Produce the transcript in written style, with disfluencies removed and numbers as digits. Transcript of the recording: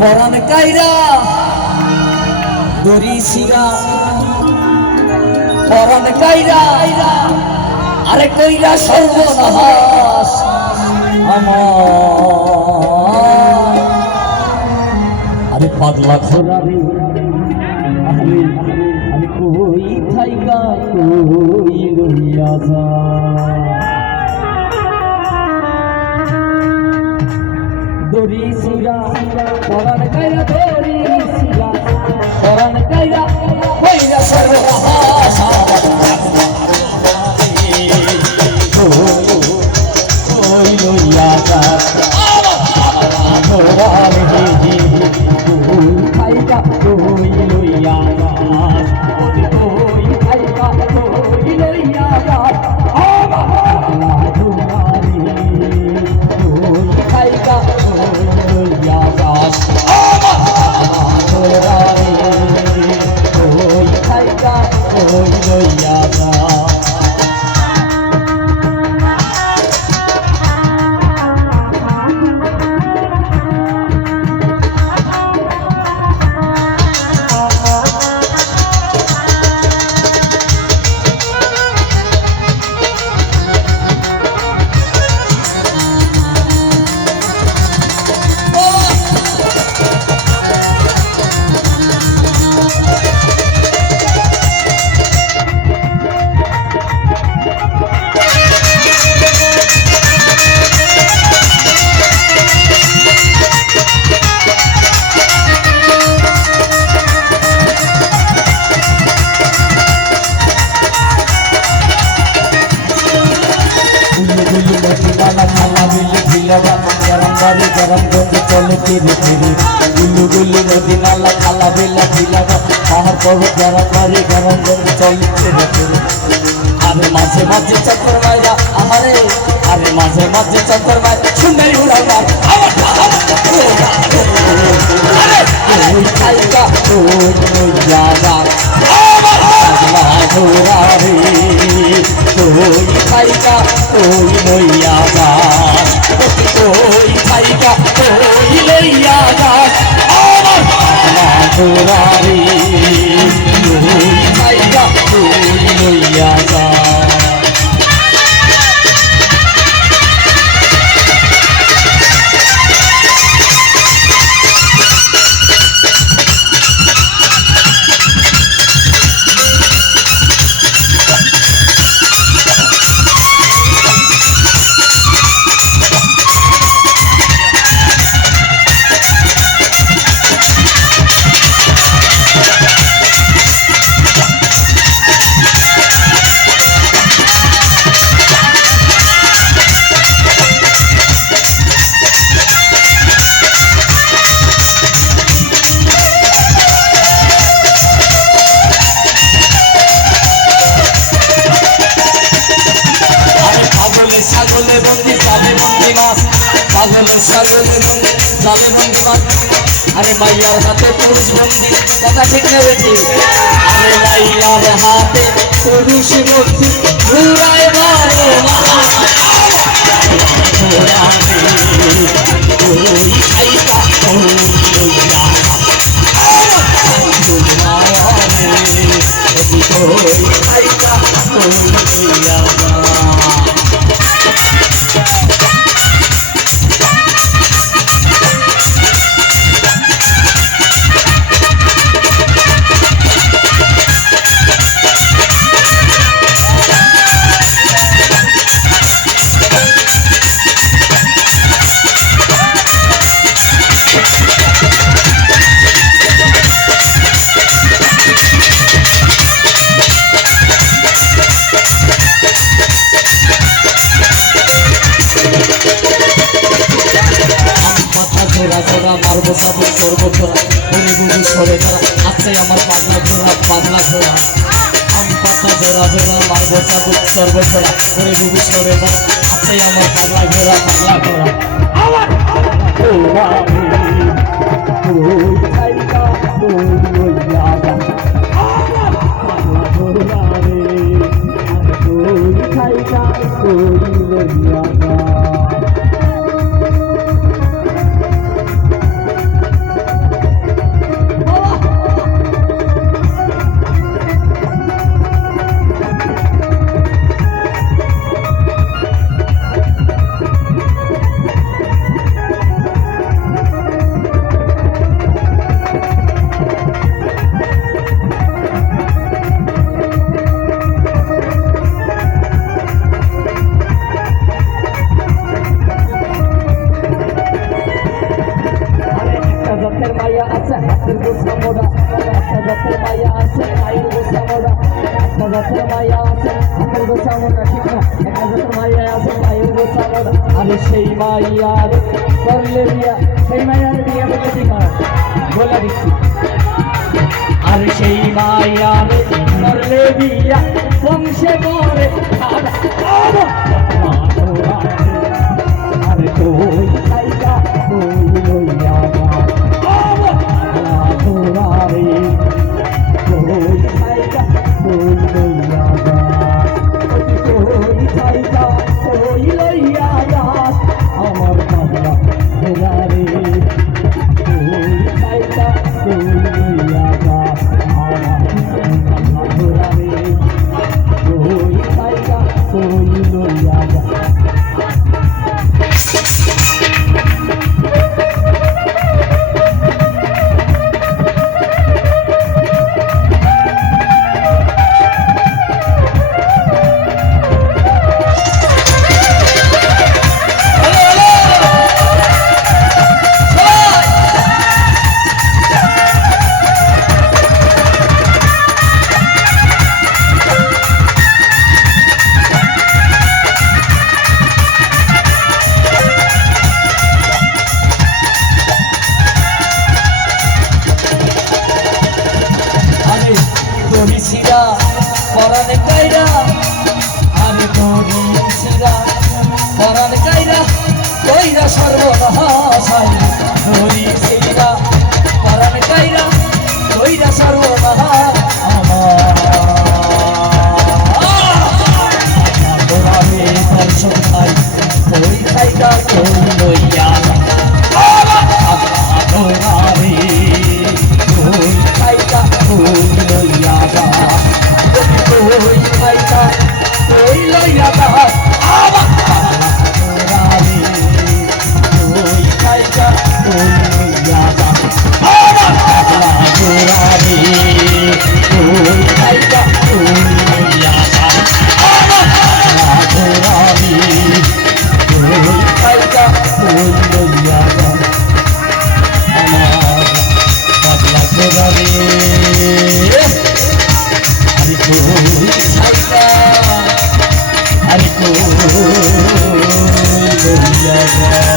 পরান কাইরা দড়ি শিরা পরান কাইরা আরে কইরা সর্বনাশ আমার আরে পাগলা ঘোরা রে আমি কই থাইকা কই রইয়া যা দড়ি শিরা পরান কাইরা দড়ি শিরা পরান কাইরা কইরা সর্বনাশ কই লইয়া যা ঘোরা রে কই থাইকা কই লইয়া যা কই থাইকা কই লইয়া যা गरम गंज चले तेरे तेरे गुल्लू गुल्लू नदी नाला खाला बेला खिलागा पहाड़ पर्वत गरम बारी गरम गंज चले तेरे तेरे अरे माझे माझे चक्कर मारा हमारे अरे माझे माझे चक्कर मार सुंदरी उड़ा मार अरे कोई खाएगा कोई जागा घोरा रे कोई खाएगा कोई नैया गा कोई खाएगा कोई लैया गा घोरा रे कोई खाएगा कोई लैया गा सागले बंदी जाले बंदी मास पागल सागले बंदी जाले बंदी मास अरे माइयार हाथे पुरुष बंदी कथा ठीक ना बेटी अरे माइयार हाथे पुरुष बंदी घुराए मारो घोड़ा कोई आईका कोई लोया कोई आईका कोई लोया मारबो सब करबो छोरा बुढ़ी बुढ़ी सरे छोरा आछे आमार पागला छोरा आम पाता जोरा जोरा मारबो सब करबो छोरा बुढ़ी बुढ़ी सरे छोरा आछे आमार पागला छोरा आमार छोरा कोई खाइका कोई लइया आमार पागला छोरा रे कोई खाइका कोई लइया মাইয়া আছে হাতের গোছা মোড়া একটা জাতের মাইয়া আছে পায়ের গোছা মোড়া একটা জাতের মাইয়া আছে হাতের গোছা মোড়া ঠিক না একটা জাতের মাইয়া আছে পায়ের গোছা মোড়া আমি সেই মাইয়ার করলে বিয়া সেই মাইয়ার বিয়ে বলে দিবা বলে দিচ্ছি আর সেই মাইয়ার করলে বিয়া বংশে করে আর তুই খাইকা তুই লইয়া সিরা পরান কাইরা আমি তোরি সিরা পরান কাইরা কইরা সর্বনাশাই তোরি সিরা পরান কাইরা কইরা সর্বনাশ আমার তোরাবে দর্শন খাই কই খাইকা কই লইয়া তোরাবে কই খাইকা কই লইয়া কই খাইকা কই লইয়া আমার তোরাবে কই খাইকা কই লইয়া আমার তোরাবে কই খাইকা কই লইয়া আমার তোরাবে কই খাইকা কই লইয়া আমার পাগলা তোরাবে আরে কই খাইকা আরে কই লইয়া